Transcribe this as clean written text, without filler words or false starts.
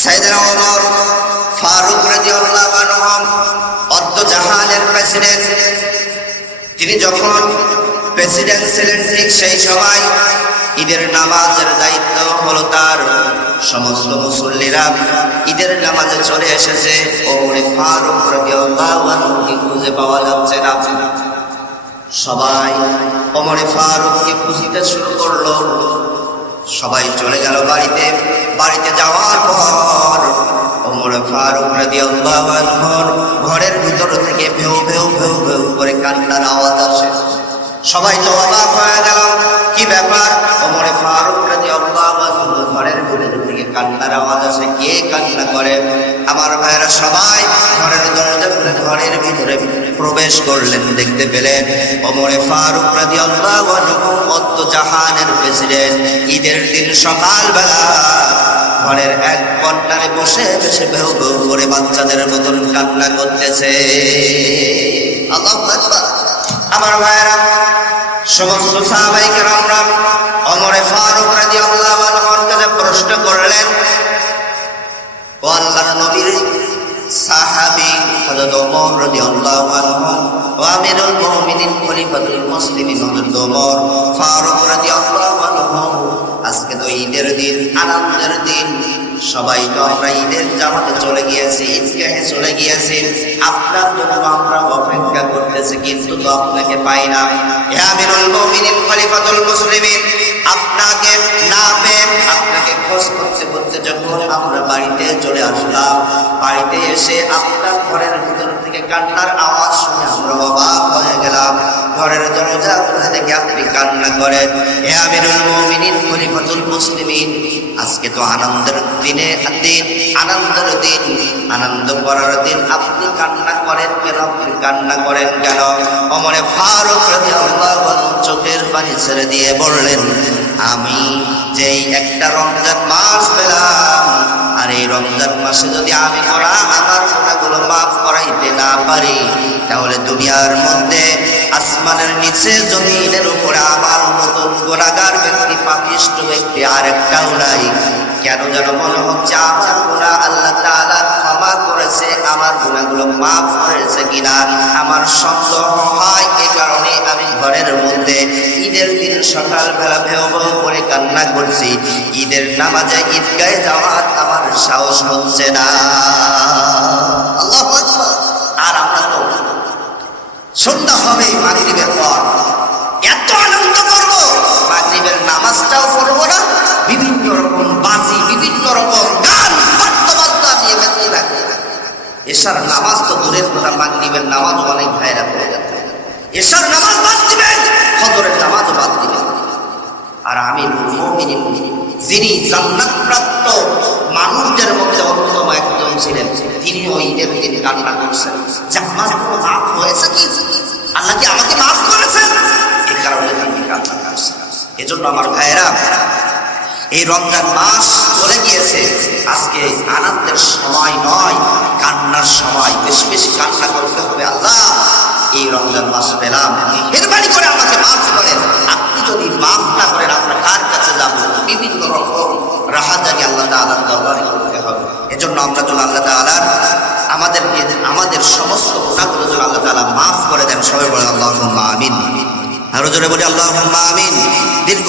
সাইয়েদনা ওমর ফারুক রাদিয়াল্লাহু আনহু অদ্য জাহানের প্রেসিডেন্ট, তিনি যখন প্রেসিডেন্ট ছিলেন ঠিক সেই সময় ঈদের নামাজের দায়িত্ব হলো তার। সমস্ত মুসল্লিরা ঈদের নামাজে চলে এসেছে, ওমর ফারুক রাদিয়াল্লাহু আনহুকে খুঁজে পাওয়া যাচ্ছে না। সবাই ওমর ফারুককে খুঁজতে শুরু করলো। সবাই চলে গেল বাড়িতে। বাড়িতে যাওয়ার পর ওমর ফারুক রাদিয়াল্লাহু আনহুর ঘরের ভিতর থেকে ভেউ ভেউ ভেউ ভেউ করে কান্নার আওয়াজ আসে। সবাই তো অবাক হয়ে গেল, কি ব্যাপার? ওমর ফারুক রাদিয়াল্লাহু আনহুর ঘরের ভিতর থেকে কান্নার আওয়াজ আসে, কে কান্না করে? আমার ভাইয়েরা সবাই ঘরের দরজা খুলে ঘরের ভিতরে প্রবেশ করলেন। দেখতে পেলেন ওমর ফারুক রাদিয়াল্লাহু আনহু অদ্য জাহানের প্রেসিডেন্ট ঈদের দিন সকালবেলা ঘরের এক কর্নারে বসে বসে ভেউ ভেউ করে বাচ্চাদের মতন কান্না করতেছে। আল্লাহু আকবার। আমার ভাইয়েরা, সমস্ত সাহাবায়ে কেরামরা ওমর ফারুক রাদিয়াল্লাহু আনহুর কাছে প্রশ্ন করলেন, ও আল্লাহর নবীর সাহাবী হযরত ওমর রাদিয়াল্লাহু আনহু ওয়া আমিরুল মুমিনিন খলিফাতুল মুসলিমিন হযরত ওমর ফারুক রাদিয়াল্লাহু আনহু, আজকে তো ঈদের দিন, আনন্দের দিন, সবাই তো আমরা ঈদের জামাতে চলে গিয়েছি, ঈদগাহে চলে গিয়েছি, আপনার জন্য আমরা অপেক্ষা করতেছি, কিন্তু তো আপনাকে পাই না। হে আমিরুল মুমিনিন খলিফাতুল মুসলিমিন, আপনাকে না পেয়ে আপনাকে খোঁজ করতে করতে যখন আমরা বাড়িতে চলে আসলাম, বাড়িতে এসে আপনার ঘরের ভিতর থেকে কান্নার আওয়াজ শুনে আমরা অবাক হয়ে গেলাম। ঘরের দরজা খুলে দেখে আপনি কান্না করেন। হে আমিরুল মুমিনিন খলিফাতুল মুসলিমিন, আজকে তো আনন্দের দিন, আনন্দের দিন, আনন্দ করার দিন, আপনি কান্না করেন কেন? আপনি কান্না করেন কেন? ওমর ফারুক রাদিয়াল্লাহু আনহু চোখের পানি ছেড়ে দিয়ে বললেন, আমি যেই একটা রমজান মাস পেলাম, আর এই রমজান মাসে যদি আমি আমার গুনাহগুলো মাফ করাইতে না পারি, তাহলে দুনিয়ার মধ্যে আসমানের নিচে জমিনের উপরে আমার মতন গুনাহগার ব্যক্তি, পাপিষ্ঠ ব্যক্তি আর একটাও নাই। কেন যেন মনে হচ্ছে আমার গুনাহ আল্লাহ তাআলা ক্ষমা করেছে, আমার গুনাহগুলো মাফ করেছে কিনা আমার সন্দেহ হয়। এই কারণে আমি ঘরের মধ্যে ঈদের দিন সকালবেলা ভেউ ভেউ করে কান্না করছি। ঈদের নামাজে ঈদগাহে যাওয়ার আমার সাহস হচ্ছে না। আল্লাহু আকবার। আর আমরা তো সন্ধ্যা হবে মাগরিবের পর এত আনন্দ করব, মাগরিবের নামাজটাও পড়বো না, বিভিন্ন রকম বাজি, বিভিন্ন রকম গান বাদ্যবাদ্য নিয়ে ব্যস্ত থাকবো। এশার নামাজ তো দূরের কথা, মাগরিবের নামাজও অনেক ভাইরা পড়ে যাচ্ছে। এশার নামাজ বাদ দিবেন, ফজরের নামাজও বাদ দিবেন। আর আমিরুল মুমিনিন, যিনি জান্নাত প্রাপ্ত মানুষদের মধ্যে অন্যতম একজন ছিলেন, তিনিও ঈদের দিন কান্না করছেন যে আমার কোনো মাফ হয়েছে কি, আল্লাহ কি আমাকে মাফ করেছেন? এই কারণে তিনি কান্না করছেন। এজন্য আমার ভাইয়েরা, এই রমজান মাস চলে গিয়েছে, আজকে আনন্দের সময় নয়, কান্নার সময়। বেশি বেশি কান্না করতে হবে, আল্লাহ এই রমজান মাস পেলাম, মেহেরবানি করে আমাকে মাফ করেন। আপনি যদি মাফ না করেন, আমরা কার কাছে যাব? বিভিন্ন রকম রাহাজানি আল্লাহ তাআলার দরবারে করতে হবে। এজন্য আমরা যেন আল্লাহ তাআলার আমাদের সমস্ত গুনাহগুলো যেন আল্লাহ তাআলা মাফ করে দেন। সবাই বলে আল্লাহুম্মা আমিন। আরো জোরে বলি আল্লাহুম্মা আমিন। দীর্ঘ